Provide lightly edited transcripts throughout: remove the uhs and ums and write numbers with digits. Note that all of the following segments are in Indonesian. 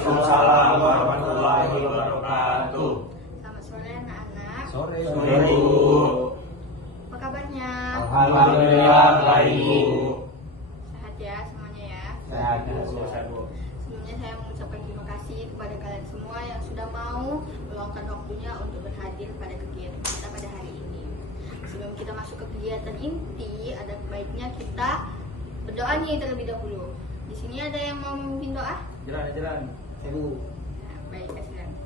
Waalaikumsalam warahmatullahi wabarakatuh. Selamat sore anak-anak. Sore Bu. Apa kabarnya? Alhamdulillah baik Bu. Sehat ya semuanya ya. Sehat Bu. Sebelumnya saya mengucapkan terima kasih kepada kalian semua yang sudah mau meluangkan waktunya untuk berhadir pada kegiatan kita pada hari ini. Sebelum kita masuk ke kegiatan inti, ada baiknya kita berdoa nih terlebih dahulu. Di sini ada yang mau memimpin doa? Jalan. Ibu. Nah, baik, kasihan.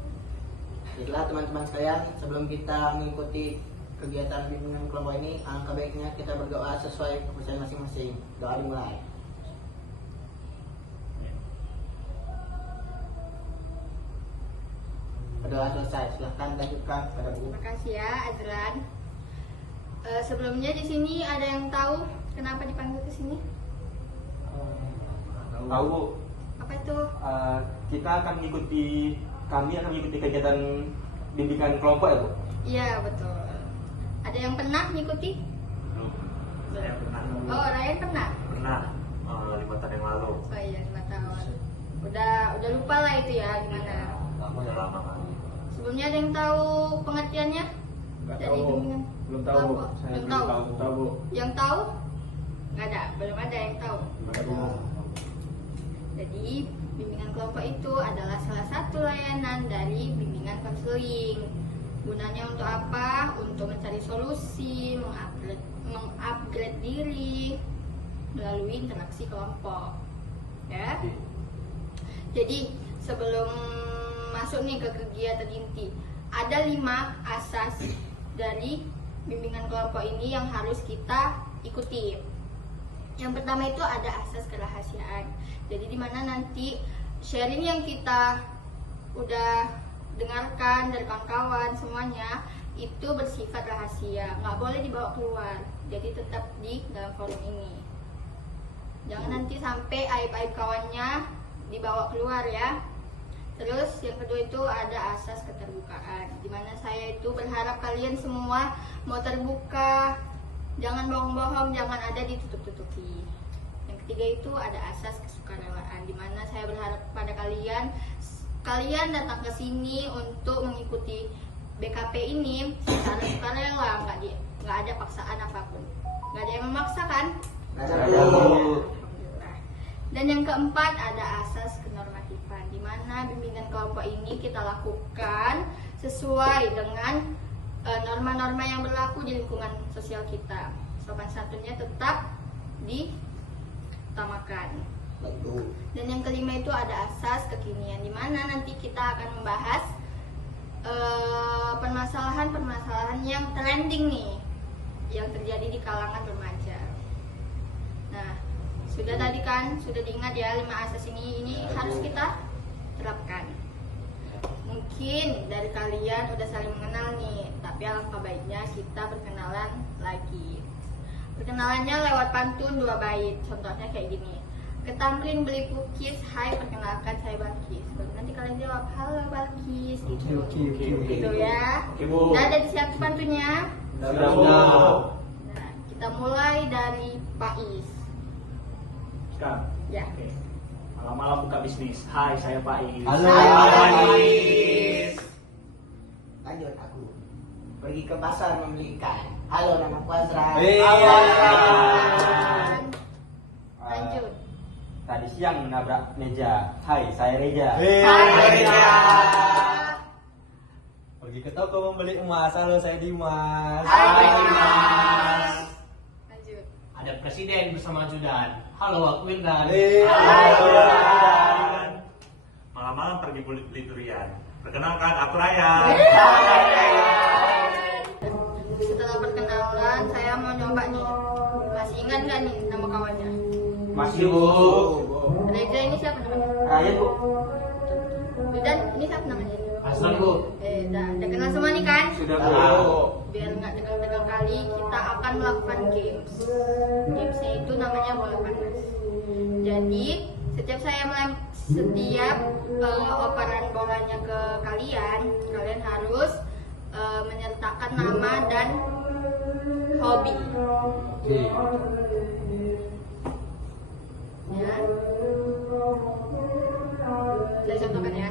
Baiklah teman-teman sekalian, sebelum kita mengikuti kegiatan bimbingan kelompok ini, alangkah baiknya kita berdoa sesuai kepercayaan masing-masing. Doa dimulai. Berdoa selesai, silahkan lanjutkan pada Bu. Terima kasih ya Azlan. Sebelumnya di sini ada yang tahu kenapa dipanggil ke sini? Tahu Bu, Apa itu? kita akan mengikuti kegiatan bimbingan kelompok ya Bu? Iya betul. Ada yang pernah mengikuti? Belum. Saya pernah. Oh, Ryan pernah. Pernah 5 tahun yang lalu. Oh iya 5 tahun. Udah lupa lah itu ya gimana. Udah lama kan. Sebelumnya ada yang tahu pengertiannya? Nggak Dari tahu. bimbingan? Belum tahu Bu. Saya Belum belum tahu. Tahu Bu. Yang tahu? Nggak ada. Belum ada yang tahu. Baru. Jadi bimbingan kelompok itu adalah salah satu layanan dari bimbingan konseling. Gunanya untuk apa? Untuk mencari solusi, mengupgrade diri melalui interaksi kelompok. Ya. Jadi sebelum masuk nih ke kegiatan inti, ada 5 asas dari bimbingan kelompok ini yang harus kita ikuti. Yang pertama itu ada asas kerahasiaan. Jadi di mana nanti sharing yang kita udah dengarkan dari kawan-kawan semuanya itu bersifat rahasia, nggak boleh dibawa keluar. Jadi tetap di dalam forum ini. Jangan nanti sampai aib-aib kawannya dibawa keluar ya. Terus yang kedua itu ada asas keterbukaan, di mana saya itu berharap kalian semua mau terbuka, jangan bohong-bohong, jangan ada ditutup-tutupi. Yang ketiga itu ada asas kesukarelaan, di mana saya berharap pada kalian datang ke sini untuk mengikuti BKP ini secara sukarela, nggak ada paksaan apapun, nggak ada yang memaksa kan? Alhamdulillah. Dan yang keempat ada asas kenormatifan, di mana bimbingan kelompok ini kita lakukan sesuai dengan norma-norma yang berlaku di lingkungan sosial kita. Sopan santunnya tetap diutamakan. Dan yang kelima itu ada asas kekinian, di mana nanti kita akan membahas permasalahan-permasalahan yang trending nih, yang terjadi di kalangan remaja. Nah, sudah tadi kan, sudah diingat ya 5 asas ini harus kita terapkan. Mungkin dari kalian udah saling mengenal nih, tapi alangkah baiknya kita berkenalan lagi. Perkenalannya lewat pantun 2 bait. Contohnya kayak gini. Ketamrin beli cookies, hai perkenalkan saya Balkis. Baru nanti kalian jawab, halo Balkis, gitu. Gitu ya. Oke Bu. Udah ada siap pantunnya? Sudah. Nah, kita mulai dari Pak Is. Sekarang. Ya. Oke. Malam-malam buka bisnis. Hai, saya Pak Is. Halo. Hai. Lanjut aku. Pergi ke pasar membeli ikan. Halo, nama aku Azra. Lanjut. Tadi siang menabrak meja. Hai, saya Reja. Hai. Pergi ke toko membeli emas. Halo, saya Dimas. Hai, Dimas. Lanjut. Ada presiden bersama Judan. Halo, aku Wildan. Malam-malam pergi beli durian. Perkenalkan, aku Ryan. Setelah perkenalan, saya mau nyoba nih. Masih ingat nggak nih nama kawannya? Masih Bu. Reza ini siapa namanya? Ryan Bu. Dan ini siapa namanya? Aslan Bu. Udah kenal semua nih kan? Sudah Bu. Biar nggak tegang-tegang kali, kita akan melakukan games. Gamesnya itu namanya bola panas. Jadi setiap operan bolanya ke kalian harus menyertakan nama dan hobi. Ya. Saya contohkan ya.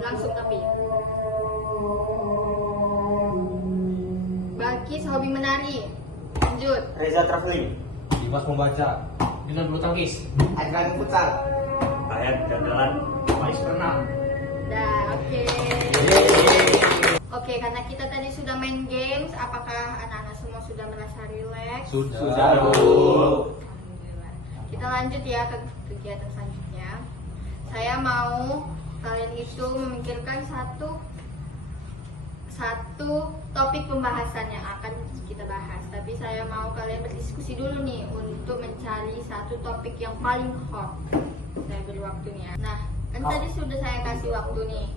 Langsung tapi. Balkis hobi menari. Lanjut. Reza traveling. Dimas membaca. Dilan bulu tangkis. Adran futsal. Bayar jalan-jalan. Faiz berenang. Dah, oke. Oke, karena kita tadi sudah main games, apakah anak-anak semua sudah merasa rileks? Sudah. Alhamdulillah. Kita lanjut ya ke kegiatan selanjutnya. Saya mau kalian itu memikirkan satu topik pembahasan yang akan kita bahas. Tapi saya mau kalian berdiskusi dulu nih untuk mencari satu topik yang paling hot. Saya beri waktunya. Nah, kan tadi sudah saya kasih waktu nih.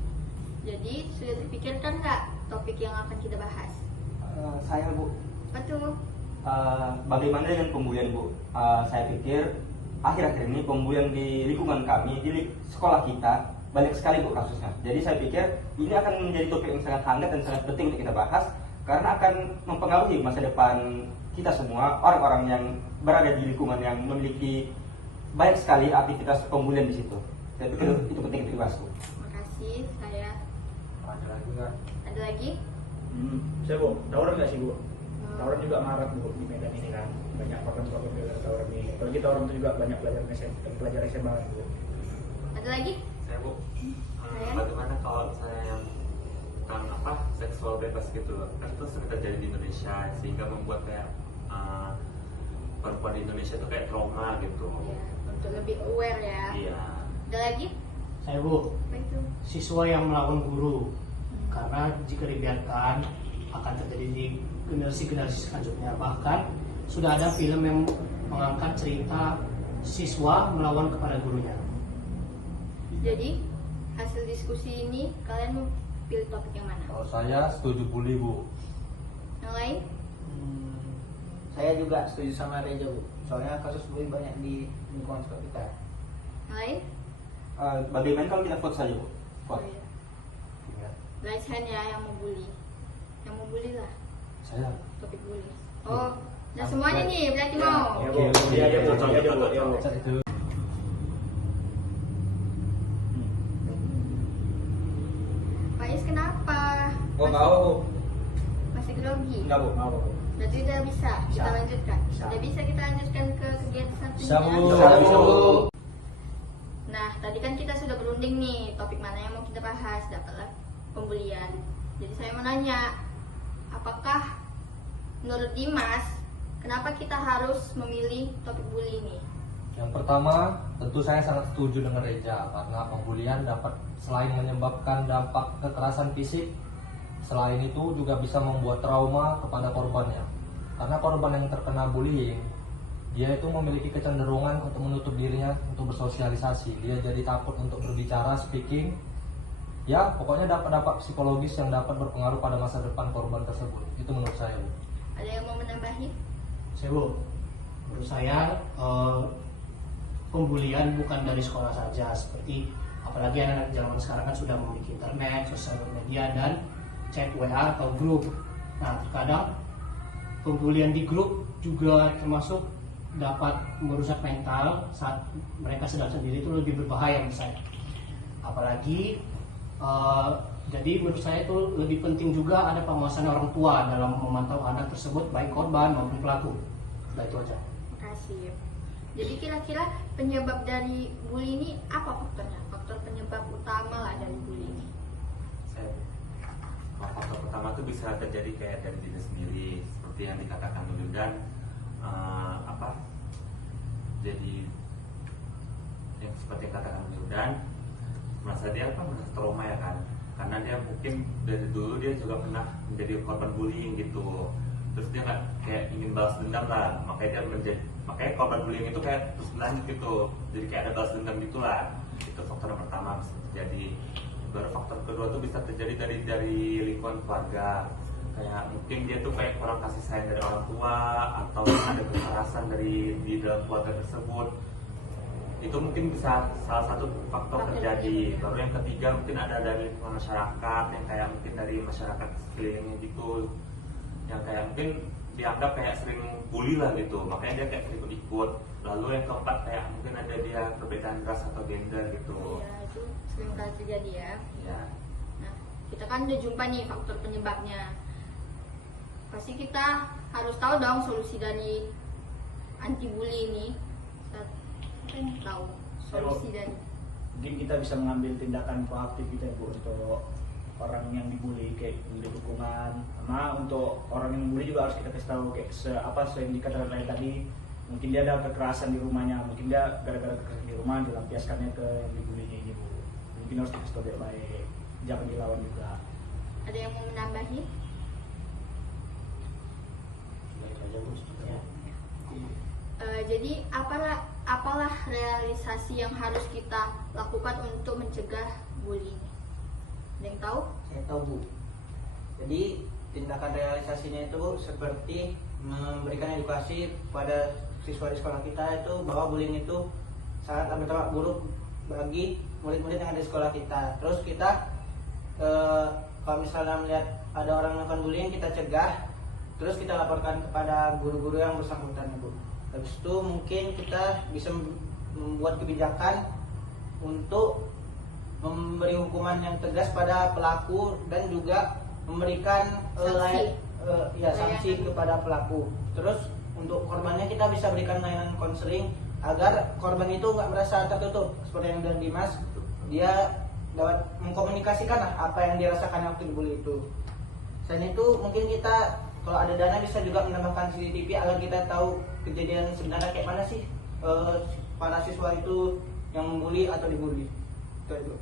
Jadi sudah terpikirkan nggak topik yang akan kita bahas? Saya Bu, Betul. bagaimana dengan pembulian Bu? Saya pikir akhir-akhir ini pembulian di lingkungan kami, di sekolah kita banyak sekali Bu kasusnya. Jadi saya pikir ini akan menjadi topik yang sangat hangat dan sangat penting untuk kita bahas karena akan mempengaruhi masa depan kita semua, orang-orang yang berada di lingkungan yang memiliki banyak sekali aktivitas pembulian di situ. Saya pikir itu penting untuk dibahas Bu. Makasih. Saya Ada lagi nggak? ada lagi. Saya Bu, tawuran nggak sih Bu? Tawuran juga marak Bu di Medan ini kan. Banyak program-program tawuran ini. Apalagi tawuran itu juga banyak pelajar SMA Bu. Ada lagi? Saya Bu, Saya? bagaimana kalau misalnya yang tentang apa seksual bebas gitu loh, kan itu sering terjadi di Indonesia sehingga membuat kayak perempuan di Indonesia itu kayak trauma gitu. Ya, untuk lebih aware ya. Iya. Ada lagi? Saya Bu, Apa itu? siswa yang melawan guru. Karena jika dibiarkan akan terjadi di generasi-generasi selanjutnya. Bahkan sudah ada film yang mengangkat cerita siswa melawan kepada gurunya. Jadi hasil diskusi ini kalian mau pilih topik yang mana? Kalau saya setuju bully Bu. Yang lain? Saya juga setuju sama Reja Bu. Soalnya kasus bully banyak di lingkungan sekolah kita. Yang lain? Bagaimana kalau kita vote saja Bu? Oh, Vote. iya. Raise hand ya yang mau bully. Yang mau bully lah Saya. topik bully. Oh, dan semuanya nih berarti mau. Ya Bu, iya Bu, iya Bu, iya Bu. Saya itu. Faiz kenapa? Oh tahu Bu. Masih grogi? Enggak Bu. Mau Bu. Berarti udah bisa kita Bisa. lanjutkan. Bisa. Udah bisa kita lanjutkan ke kegiatan satunya. Bisa, Bu. Bisa, Bu. Nah, tadi kan kita sudah berunding nih topik mana yang mau kita bahas, dapatlah pembulian. Jadi saya mau nanya, apakah menurut Dimas, kenapa kita harus memilih topik bully ini? Yang pertama, tentu saya sangat setuju dengan Reja karena pembulian dapat selain menyebabkan dampak kekerasan fisik, selain itu juga bisa membuat trauma kepada korbannya. Karena korban yang terkena bullying, dia itu memiliki kecenderungan untuk menutup dirinya untuk bersosialisasi. Dia jadi takut untuk berbicara, speaking. Ya, pokoknya dampak psikologis yang dapat berpengaruh pada masa depan korban tersebut. Itu menurut saya, Bu. Ada yang mau menambahi? Saya Bu, menurut saya pembulian bukan dari sekolah saja, seperti apalagi anak-anak zaman sekarang kan sudah memiliki internet, sosial media dan chat WA atau grup. Nah, terkadang pembulian di grup juga termasuk dapat merusak mental saat mereka sedang sendiri, itu lebih berbahaya menurut saya. Apalagi jadi menurut saya itu lebih penting juga ada pengawasan orang tua dalam memantau anak tersebut, baik korban maupun pelaku. Nah, itu aja. Makasih. Jadi kira-kira penyebab dari bully ini apa faktornya? Faktor penyebab utama lah dari bully ini. Kalau faktor pertama itu bisa terjadi kayak dari diri sendiri, seperti yang dikatakan dulu dan jadi yang seperti yang katakan dulu dan merasa trauma ya kan, karena dia mungkin dari dulu dia juga pernah menjadi korban bullying gitu, terus dia nggak kayak ingin balas dendam lah, makanya korban bullying itu kayak terus berlanjut gitu, jadi kayak ada balas dendam gitulah. Itu faktor yang pertama bisa terjadi. Baru faktor kedua tuh bisa terjadi dari lingkungan keluarga, kayak mungkin dia tuh kayak kurang kasih sayang dari orang tua atau ada kekerasan di dalam keluarga tersebut. Itu mungkin bisa salah satu faktor terjadi. Baru yang ketiga mungkin ada dari lingkungan masyarakat, yang kayak mungkin dari masyarakat sekelilingnya gitu, yang kayak mungkin dianggap kayak sering bully lah gitu, makanya dia kayak ikut-ikut. Lalu yang keempat kayak mungkin ada dia perbedaan ras atau gender gitu. Ya, itu sering bakal terjadi ya. Ya. Nah, kita kan udah jumpa nih faktor penyebabnya. Pasti kita harus tahu dong solusi dari anti bully ini. Kita ingin tahu solusi dari. Mungkin kita bisa mengambil tindakan proaktif gitu ya Bu, untuk orang yang dibully, kayak di dukungan, sama untuk orang yang dibully juga harus kita kasih tahu kayak yang dikatakan tadi. Mungkin dia ada kekerasan di rumahnya, mungkin dia gara-gara kekerasan di rumah dilampiaskannya ke yang dibulinya ini Bu. Mungkin harus dikasih tahu baik-baik, jangan dilawan juga. Ada yang mau menambahi? Baik aja Bu, ya. Jadi apalah realisasi yang harus kita lakukan untuk mencegah bullying? Ada yang tahu? Saya tahu Bu. Jadi tindakan realisasinya itu seperti memberikan edukasi pada siswa di sekolah kita itu bahwa bullying itu sangat berdampak buruk bagi murid-murid yang ada di sekolah kita. Terus kita kalau misalnya melihat ada orang melakukan bullying, kita cegah, terus kita laporkan kepada guru-guru yang bersangkutan Bu. Habis itu mungkin kita bisa membuat kebijakan untuk memberi hukuman yang tegas pada pelaku dan juga memberikan sanksi kepada pelaku. Terus untuk korbannya kita bisa berikan layanan konseling agar korban itu nggak merasa tertutup seperti yang dari Dimas. Dia dapat mengkomunikasikan apa yang dirasakan waktu dibully itu. Selain itu mungkin kita kalau ada dana bisa juga menambahkan CCTV agar kita tahu kejadian sebenarnya kayak mana sih para siswa itu yang membuli atau dibully. Itu.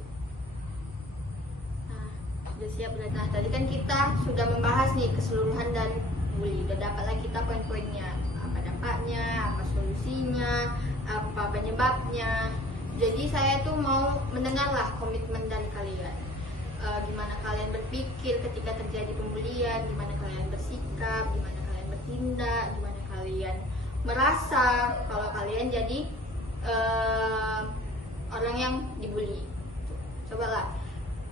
Nah, sudah siap berarti. Nah, tadi kan kita sudah membahas nih keseluruhan dari bully. Udah dapatlah kita poin-poinnya. Apa dampaknya, apa solusinya, apa penyebabnya. Jadi saya tuh mau mendengarlah komitmen dari kalian. Gimana kalian berpikir ketika terjadi pembulian, gimana kalian bersikap, gimana kalian bertindak, gimana kalian merasa kalau kalian jadi orang yang dibully. Cobalah,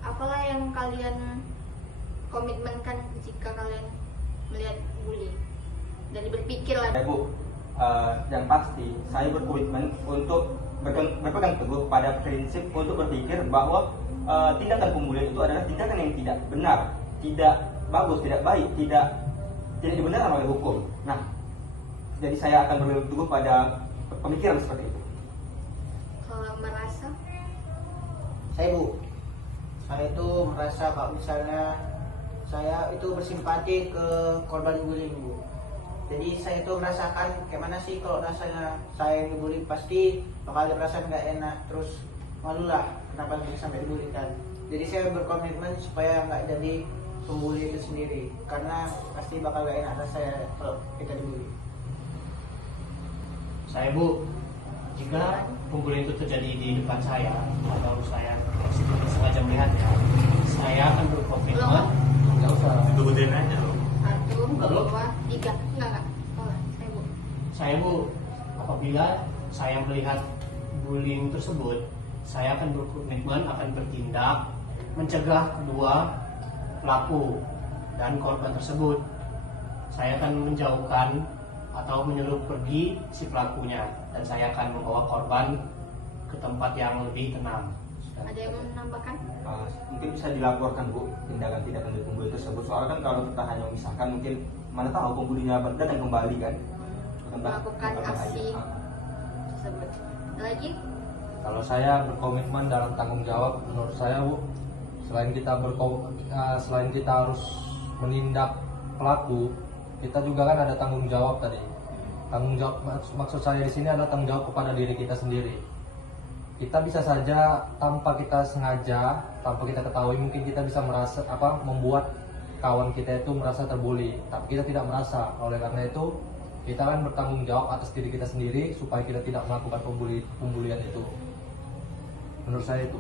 apalah yang kalian komitmenkan jika kalian melihat bully? Dari berpikir lah. Ya Bu, yang pasti saya berkomitmen untuk berpegang teguh pada prinsip untuk berpikir bahwa tindakan pembulian itu adalah tindakan yang tidak benar, tidak bagus, tidak baik, tidak dibenarkan oleh hukum. Nah, jadi saya akan berpegang teguh pada pemikiran seperti itu. Kalau merasa? Saya itu merasa kalau misalnya saya itu bersimpati ke korban bullying Bu. Jadi saya itu merasakan kayak mana sih kalau rasanya saya yang dibully, pasti bakal ada perasaan nggak enak, terus malu lah kenapa bisa sampai dibully kan. Jadi saya berkomitmen supaya nggak jadi pembuli itu sendiri, karena pasti bakal gak enak rasanya kalau kita dibully. Saya Bu, jika pembulian itu terjadi di depan saya atau saya sengaja melihat ya, saya akan berkomitmen. Nggak usah. Sebutin aja loh. 1, Belum. 2, 3. Enggak. Oh, saya Bu. Saya Bu, apabila saya melihat bullying tersebut, saya akan berkomitmen akan bertindak mencegah kedua pelaku dan korban tersebut. Saya akan menjauhkan atau menyuruh pergi si pelakunya, dan saya akan membawa korban ke tempat yang lebih tenang. Ada yang mau menambahkan? Mungkin bisa dilaporkan Bu tindakan-tindakan dari pembuli tersebut. Soalnya kan kalau kita hanya memisahkan, mungkin mana tahu pembulinya datang kembali kan. Melakukan aksi tersebut. Ada lagi? Kalau saya berkomitmen dalam tanggung jawab, menurut saya Bu, selain kita harus menindak pelaku, kita juga kan ada tanggung jawab tadi. Tanggung jawab maksud saya di sini adalah tanggung jawab kepada diri kita sendiri. Kita bisa saja tanpa kita sengaja, tanpa kita ketahui, mungkin kita bisa membuat kawan kita itu merasa terbuli, tapi kita tidak merasa. Oleh karena itu, kita kan bertanggung jawab atas diri kita sendiri supaya kita tidak melakukan pembulian itu. Menurut saya itu.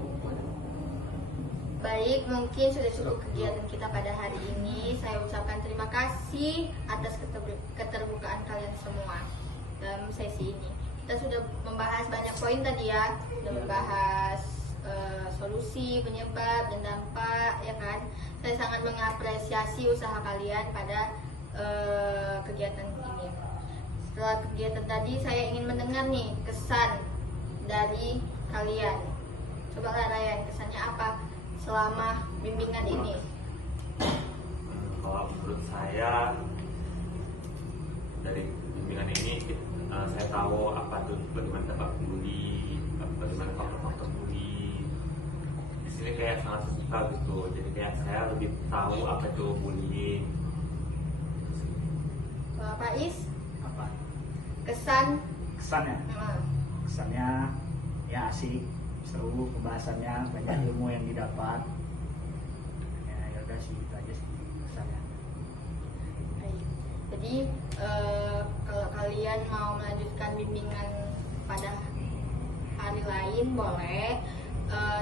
Baik, mungkin sudah cukup kegiatan kita pada hari ini. Saya ucapkan terima kasih atas keterbukaan kalian semua dalam sesi ini. Kita sudah membahas banyak poin tadi ya, sudah membahas solusi, penyebab, dan dampak, ya kan. Saya sangat mengapresiasi usaha kalian pada kegiatan ini. Setelah kegiatan tadi, saya ingin mendengar nih kesan dari kalian. Coba lah Ryan, kesannya apa selama bimbingan ini? Kalau menurut saya dari bimbingan ini saya tahu apa tuh bagaimana dampak bully, bagaimana faktor-faktor bully. Di sini kayak sangat suka gitu, jadi kayak saya lebih tahu apa itu bullying. Kalau Faiz, Apa kesan? kesannya? Hmm, Kesannya ya asik, seru pembahasannya, banyak ilmu yang didapat. Ya udah sih, itu aja sih kesannya. baik. Jadi kalau kalian mau melanjutkan bimbingan pada hari lain boleh,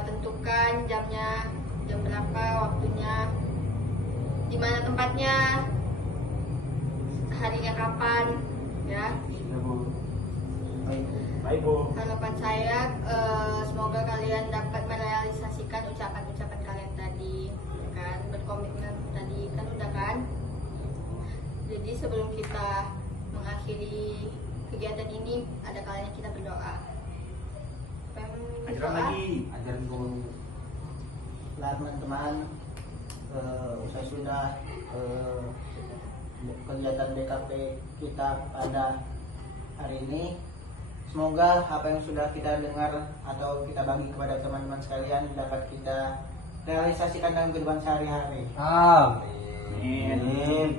tentukan jamnya, jam berapa, waktunya, di mana tempatnya, harinya kapan, ya. Sudah Bu. Baik Bu. Harapan saya semoga kalian dapat merealisasikan ucapan-ucapan kalian tadi, ya kan, berkomitmen tadi kan udah kan. Jadi sebelum kita mengakhiri kegiatan ini, ada kalanya kita berdoa. Ajaran lagi. Ajaran dulu. Nah teman-teman, saya sudah kegiatan BKP kita pada hari ini. Semoga apa yang sudah kita dengar atau kita bagi kepada teman-teman sekalian dapat kita realisasikan dalam kehidupan sehari-hari. Amin.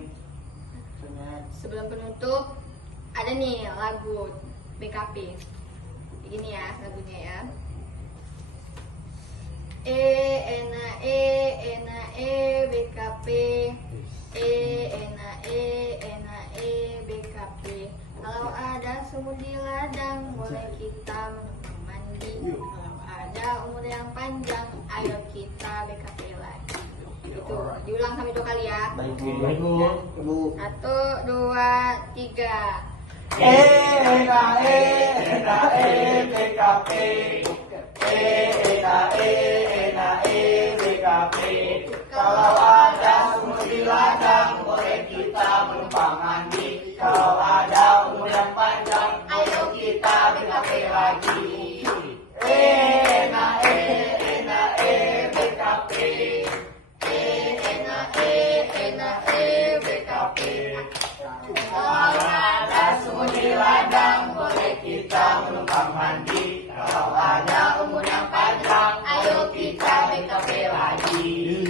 Sebelum penutup, ada nih lagu BKP. Begini ya lagunya ya. Ena BKP. Ena BKP. Kalau ada sumur di ladang, boleh kita menumpang mandi. Kalau ada umur yang panjang, ayo kita BKP lagi. Itu diulang sampai 2 kali ya. Baik Bu. Baik Bu. Bu. 1, 2, 3. BKP. BKP. Kalau ada sumur di ladang, boleh kita menumpang mandi. Kalau ada umur yang panjang, ayo kita BKP lagi. BKP. BKP. Kalau ada sumur di ladang, boleh kita menumpang mandi. Kalau ada umur yang panjang, ayo kita BKP lagi.